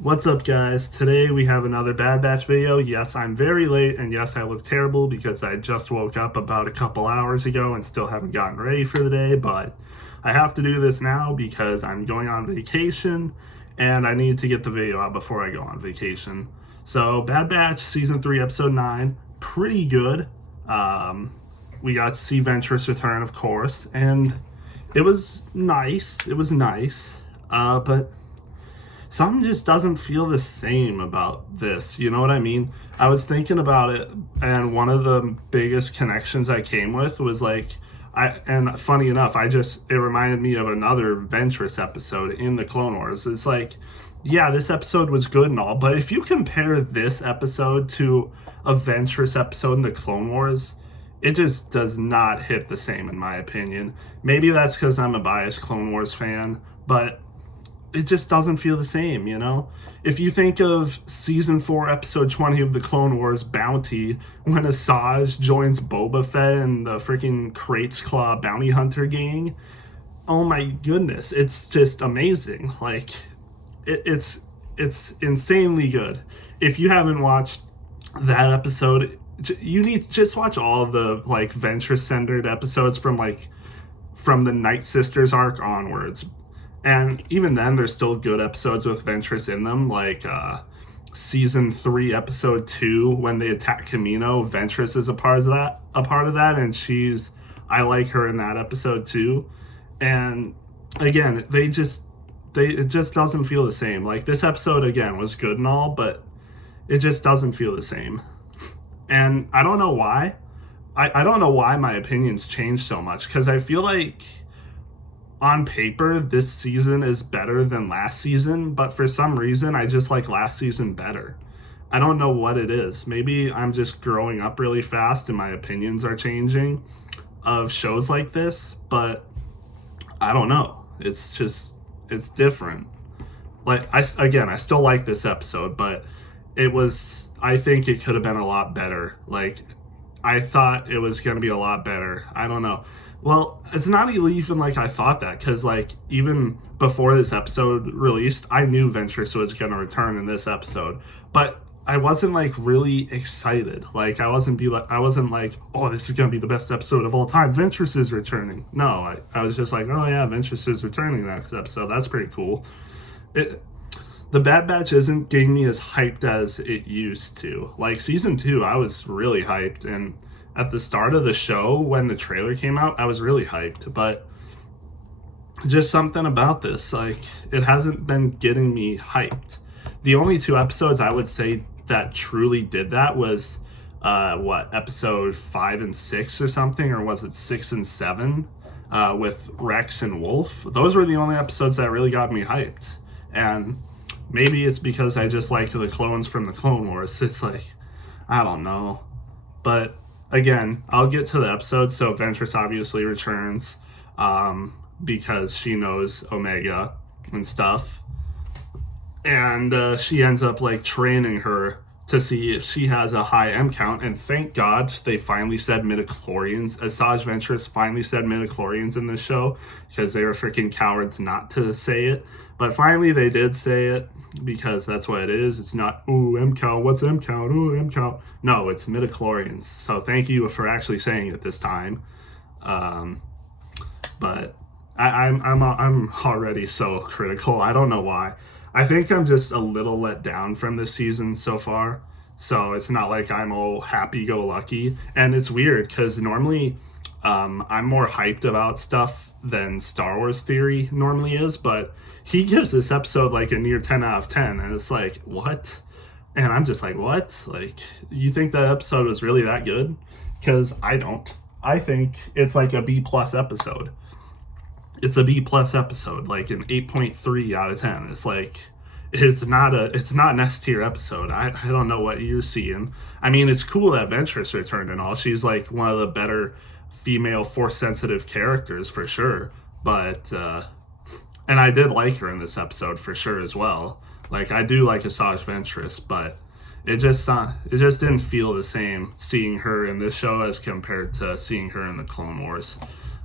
What's up, guys? Today we have another Bad Batch video. Yes, I'm very late, and yes, I look terrible because I just woke up about a couple hours ago and still haven't gotten ready for the day, but I have to do this now because I'm going on vacation and I need to get the video out before I go on vacation. So, Bad Batch Season 3, Episode 9, pretty good. We got to see Ventress return, of course, and it was nice. But something just doesn't feel the same about this. You know what I mean? I was thinking about it, and one of the biggest connections I came with was and funny enough, it reminded me of another Ventress episode in the Clone Wars. It's like, yeah, this episode was good and all, but if you compare this episode to a Ventress episode in the Clone Wars, it just does not hit the same, in my opinion. Maybe that's because I'm a biased Clone Wars fan, but it just doesn't feel the same, you know? If you think of Season 4, Episode 20 of the Clone Wars Bounty, when Asajj joins Boba Fett and the freaking Krait's Claw bounty hunter gang, oh my goodness, it's just amazing. Like, it's insanely good. If you haven't watched that episode, you need to just watch all the, like, Ventress-centered episodes from the Night Sisters arc onwards. And even then, there's still good episodes with Ventress in them, like Season 3, Episode 2, when they attack Camino. Ventress is a part of that, and I like her in that episode too. And again, it just doesn't feel the same. Like, this episode, again, was good and all, but it just doesn't feel the same. And I don't know why. I don't know why my opinions changed so much, because I feel like on paper, this season is better than last season, but for some reason, I just like last season better. I don't know what it is. Maybe I'm just growing up really fast and my opinions are changing of shows like this, but I don't know. It's different. Like, I still like this episode, but I think it could have been a lot better. Like, I thought it was going to be a lot better. I don't know. Well, it's not even like I thought that, because like even before this episode released, I knew Ventress was going to return in this episode, but I wasn't like really excited. Like I wasn't like, oh, this is going to be the best episode of all time. Ventress is returning. No, I was just like, oh yeah, Ventress is returning next episode. That's pretty cool. The Bad Batch isn't getting me as hyped as it used to. Like Season 2, I was really hyped, and at the start of the show, when the trailer came out, I was really hyped, but just something about this, like, it hasn't been getting me hyped. The only two episodes I would say that truly did that was, episode 5 and 6 or something, or was it 6 and 7, with Rex and Wolf? Those were the only episodes that really got me hyped, and maybe it's because I just like the clones from the Clone Wars. It's like, I don't know, but again, I'll get to the episode. So Ventress obviously returns because she knows Omega and stuff. And she ends up like training her to see if she has a high M count. And thank God they finally said midichlorians. Asajj Ventress finally said midichlorians in this show, because they were freaking cowards not to say it. But finally they did say it, because that's what it is. It's not, ooh, M count, what's M count? Ooh, M count. No, it's midichlorians. So thank you for actually saying it this time. But I'm already so critical. I don't know why. I think I'm just a little let down from this season so far. So it's not like I'm all happy-go-lucky. And it's weird, because normally I'm more hyped about stuff than Star Wars Theory normally is, but he gives this episode like a near 10 out of 10, and it's like, what? And I'm just like, what? Like, you think that episode was really that good? Because I don't. I think it's like a B+ episode. It's a B+ episode, like an 8.3 out of 10. It's like, it's not an S tier episode. I don't know what you're seeing. I mean, it's cool that Ventress returned and all. She's like one of the better female force sensitive characters for sure. But and I did like her in this episode for sure as well. Like, I do like Asajj Ventress, but it just didn't feel the same seeing her in this show as compared to seeing her in the Clone Wars.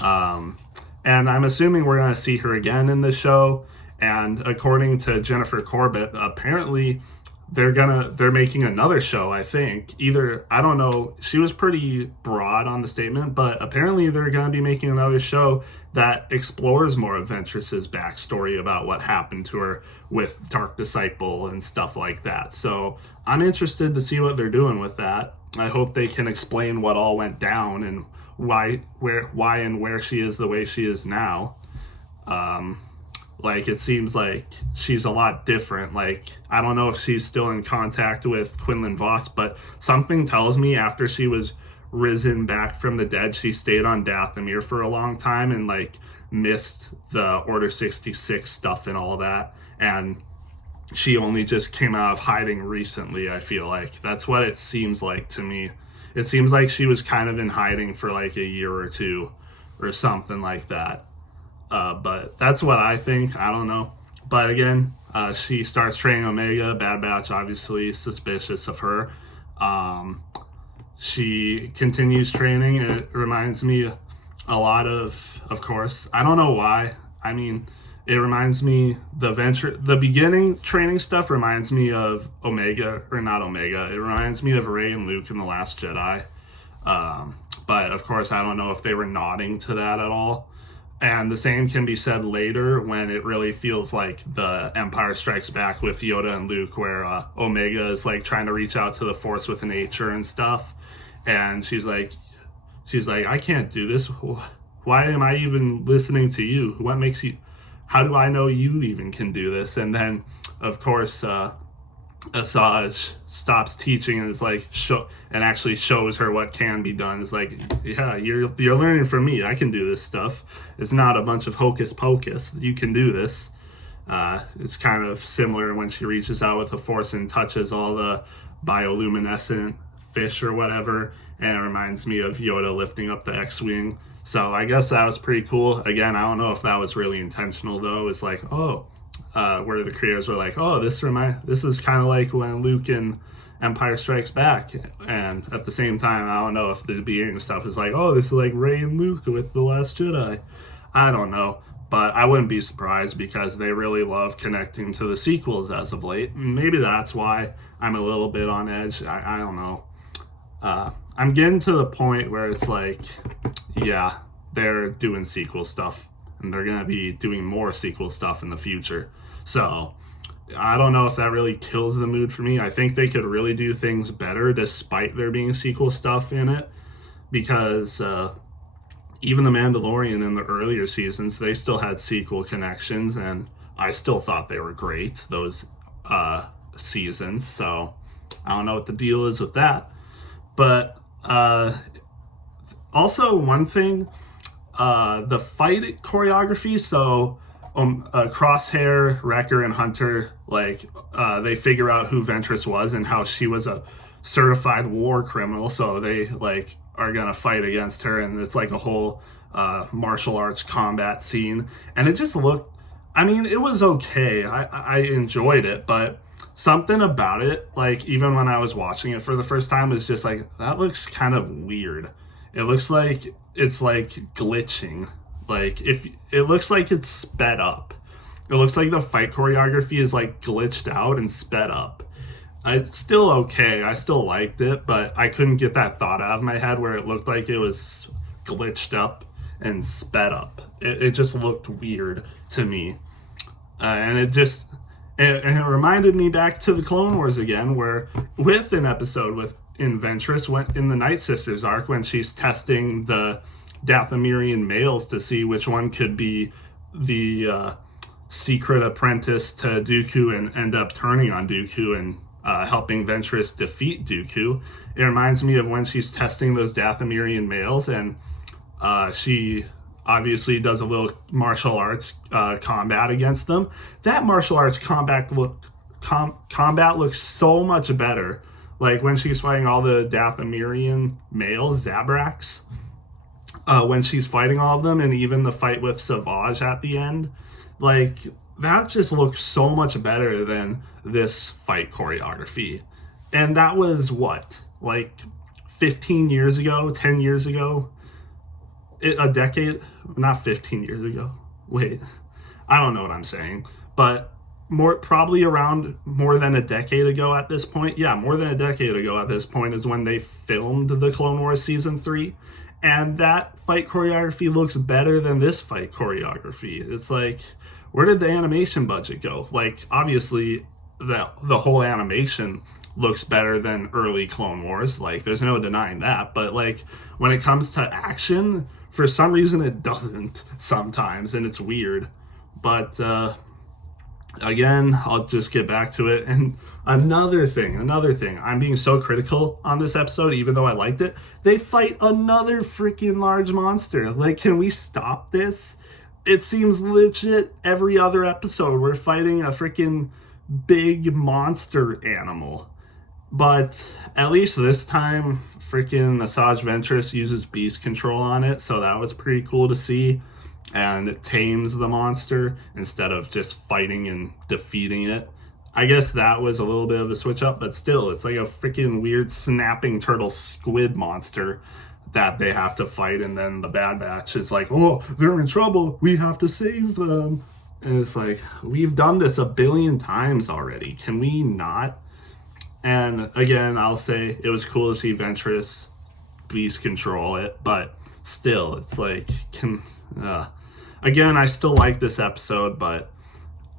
And I'm assuming we're going to see her again in this show. And according to Jennifer Corbett, apparently they're making another show, I think. Either, I don't know, she was pretty broad on the statement, but apparently they're gonna be making another show that explores more of Ventress's backstory about what happened to her with Dark Disciple and stuff like that. So I'm interested to see what they're doing with that. I hope they can explain what all went down and why and where she is the way she is now. Like, it seems like she's a lot different. Like, I don't know if she's still in contact with Quinlan Voss, but something tells me after she was risen back from the dead, she stayed on Dathomir for a long time and, like, missed the Order 66 stuff and all that. And she only just came out of hiding recently, I feel like. That's what it seems like to me. It seems like she was kind of in hiding for, like, a year or two or something like that. But that's what I think. I don't know. But again, she starts training Omega. Bad Batch obviously suspicious of her. She continues training. It reminds me a lot of course. I don't know why. I mean, it reminds me, the beginning training stuff reminds me of Omega, or not Omega. It reminds me of Rey and Luke in The Last Jedi. But of course, I don't know if they were nodding to that at all. And the same can be said later when it really feels like the Empire Strikes Back with Yoda and Luke, where Omega is like trying to reach out to the Force with nature and stuff. And she's like, I can't do this. Why am I even listening to you? What makes you, how do I know you even can do this? And then, of course, Asajj stops teaching and is like, and actually shows her what can be done. It's like, yeah, you're learning from me. I can do this stuff. It's not a bunch of hocus pocus. You can do this. It's kind of similar when she reaches out with the Force and touches all the bioluminescent fish or whatever, and it reminds me of Yoda lifting up the X-Wing. So I guess that was pretty cool. Again, I don't know if that was really intentional though. It's like, where the creators were like, this is kind of like when Luke in Empire Strikes Back, and at the same time, I don't know if the beginning stuff is like, this is like Rey and Luke with The Last Jedi. I don't know, but I wouldn't be surprised because they really love connecting to the sequels as of late. Maybe that's why I'm a little bit on edge. I don't know. I'm getting to the point where it's like, yeah, they're doing sequel stuff, and they're going to be doing more sequel stuff in the future. So I don't know if that really kills the mood for me. I think they could really do things better despite there being sequel stuff in it, because even The Mandalorian in the earlier seasons, they still had sequel connections, and I still thought they were great, those seasons. So I don't know what the deal is with that. But also one thing, the fight choreography, so Crosshair, Wrecker, and Hunter, like, they figure out who Ventress was and how she was a certified war criminal, so they, like, are gonna fight against her, and it's like a whole martial arts combat scene, and it just looked, I mean, it was okay. I enjoyed it, but something about it, like, even when I was watching it for the first time, was just like, that looks kind of weird. It looks like it's like glitching. Like, if it looks like it's sped up. It looks like the fight choreography is like glitched out and sped up. It's still okay. I still liked it, but I couldn't get that thought out of my head where it looked like it was glitched up and sped up. It just looked weird to me. And it reminded me back to the Clone Wars again, where with an episode in Ventress, in the Night Sisters arc, when she's testing the Dathomirian males to see which one could be the secret apprentice to Dooku and end up turning on Dooku and helping Ventress defeat Dooku. It reminds me of when she's testing those Dathomirian males, and she obviously does a little martial arts combat against them. That martial arts combat looks so much better. Like when she's fighting all the Dathomirian males, Zabraks, when she's fighting all of them, and even the fight with Savage at the end, like, that just looks so much better than this fight choreography. And that was what, like 15 years ago, 10 years ago, a decade, not 15 years ago. Wait, I don't know what I'm saying. but probably around more than a decade ago at this point. Yeah, more than a decade ago at this point is when they filmed the Clone Wars season 3, and that fight choreography looks better than this fight choreography. It's like, where did the animation budget go? Like, obviously the whole animation looks better than early Clone Wars. Like, there's no denying that. But like, when it comes to action, for some reason it doesn't sometimes, and it's weird. But again, I'll just get back to it. And another thing, I'm being so critical on this episode, even though I liked it. They fight another freaking large monster. Like, can we stop this? It seems legit every other episode we're fighting a freaking big monster animal. But at least this time, freaking Asajj Ventress uses beast control on it, so that was pretty cool to see. And it tames the monster instead of just fighting and defeating it. I guess that was a little bit of a switch up, but still, it's like a freaking weird snapping turtle squid monster that they have to fight, and then the Bad Batch is like, oh, they're in trouble, we have to save them. And it's like, we've done this a billion times already. Can we not? And again, I'll say it was cool to see Ventress beast control it, but still, it's like, again, I still like this episode, but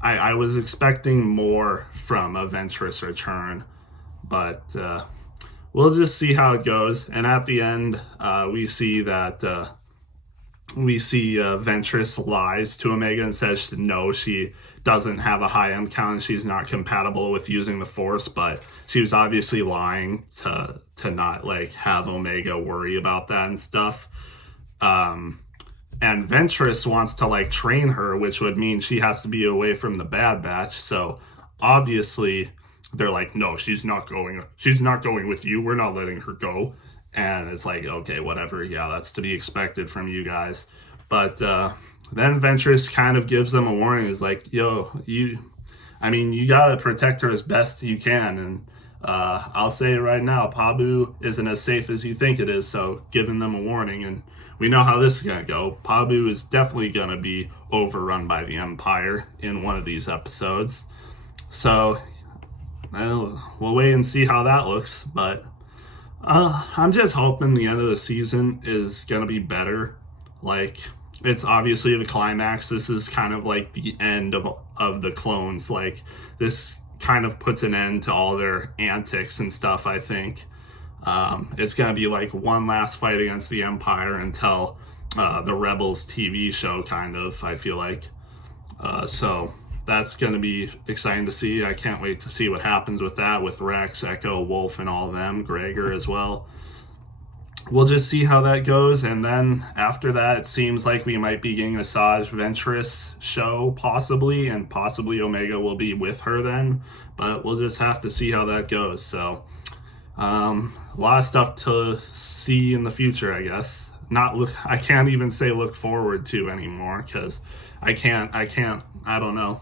I was expecting more from a Ventress return. But we'll just see how it goes. And at the end, we see that Ventress lies to Omega and says no, she doesn't have a high M count and she's not compatible with using the Force, but she was obviously lying to not like have Omega worry about that and stuff. And Ventress wants to like train her, which would mean she has to be away from the Bad Batch. So obviously they're like, no, she's not going with you. We're not letting her go. And it's like, okay, whatever. Yeah, that's to be expected from you guys. But then Ventress kind of gives them a warning. Is like, yo, you gotta protect her as best you can. And I'll say it right now, Pabu isn't as safe as you think it is. So giving them a warning, and we know how this is gonna go. Pabu is definitely gonna be overrun by the Empire in one of these episodes. So we'll wait and see how that looks. But I'm just hoping the end of the season is gonna be better. Like, it's obviously the climax. This is kind of like the end of the clones. Like, this kind of puts an end to all their antics and stuff, I think. It's gonna be like one last fight against the Empire until the Rebels TV show, kind of, I feel like. So that's gonna be exciting to see. I can't wait to see what happens with that, with Rex, Echo, Wolf, and all of them, Gregor as well. We'll just see how that goes, and then after that, it seems like we might be getting a Asajj Ventress show, possibly, and possibly Omega will be with her then, but we'll just have to see how that goes. So a lot of stuff to see in the future, I guess. I can't even say look forward to anymore, because I don't know.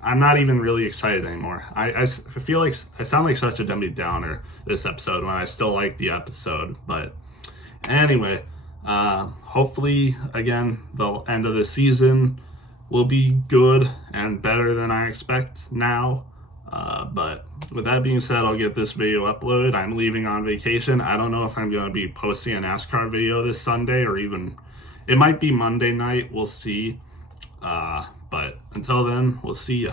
I'm not even really excited anymore. I feel like I sound like such a Debbie Downer this episode when I still like the episode. But anyway, hopefully, again, the end of the season will be good and better than I expect now. But with that being said, I'll get this video uploaded. I'm leaving on vacation. I don't know if I'm going to be posting a NASCAR video this Sunday, or even it might be Monday night. We'll see. But until then, we'll see ya.